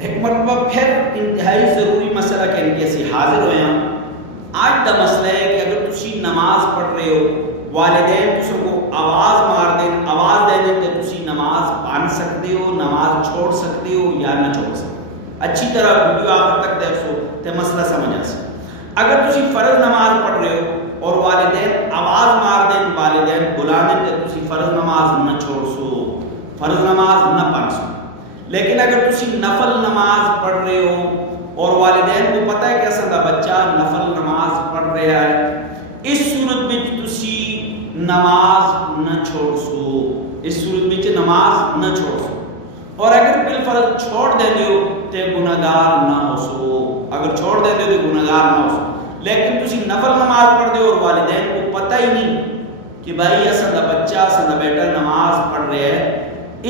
ایک مرتبہ پھر انتہائی ضروری مسئلہ کہنے کے اسی حاضر ہوئے ہیں. آج دا مسئلہ ہے کہ اگر تسی نماز پڑھ رہے ہو والدین تسوں کو آواز مار دیں آواز دے دیں تو تسی نماز پڑھ سکتے ہو نماز چھوڑ سکتے ہو یا نہ چھوڑ سکتے. اچھی طرح ویڈیو آخر تک دیکھو تو مسئلہ سمجھ آ سکے. اگر تسی فرض نماز پڑھ رہے ہو اور والدین آواز مار دیں والدین بلا دیں تو تسی فرض نماز نہ چھوڑ سو فرض نماز نہ پڑھ سو. لیکن اگر تسی نفل نماز پڑھ رہے ہو اور والدین کو پتہ ہے کہ اصل دا بچہ نفل نماز پڑھ رہا ہے اس صورت میں تسی نماز نہ چھوڑ سو اس صورت میں نماز نہ چھوڑ سو. اور اگر بالفرض چھوڑ دیں دیو تو گناہگار نہ ہو سو اگر چھوڑ دیں دیو تو گناہگار نہ ہو سو. لیکن تسی نفل نماز پڑھ دے اور والدین کو پتہ ہی نہیں کہ بھائی اصل دا بچہ اصل دا بیٹا نماز پڑھ رہا ہے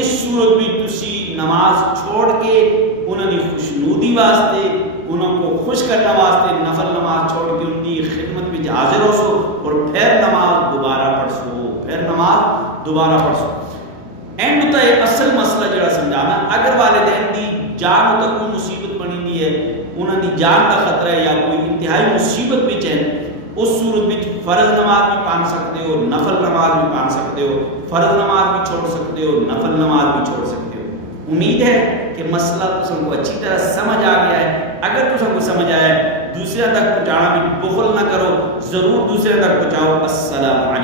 اس صورت بھی تسی نماز چھوڑ کے انہوں نے خوشنودی واسطے انہوں کو خوش کرنا واسطے نفل نماز چھوڑ کے ان کی خدمت میں حاضر ہو سو اور پھر نماز دوبارہ پڑھ سو. اینڈ تا یہ اصل مسئلہ جڑا سمجھانا اگر والدین دی جان تک کوئی مصیبت بنی دی ہے انہوں دی جان کا خطرہ ہے یا کوئی انتہائی مصیبت بھی چاہے اس صورت میں فرض نماز بھی پڑھ سکتے ہو نفل نماز بھی پڑھ سکتے ہو فرض نماز بھی چھوڑ سکتے ہو نفل نماز بھی چھوڑ سکتے ہو. امید ہے کہ مسئلہ تم کو اچھی طرح سمجھ آ گیا ہے. اگر تم کو سمجھ آیا ہے دوسرے تک پہنچانا بھی بخل نہ کرو ضرور دوسرے تک پہنچاؤ. السلام علیکم.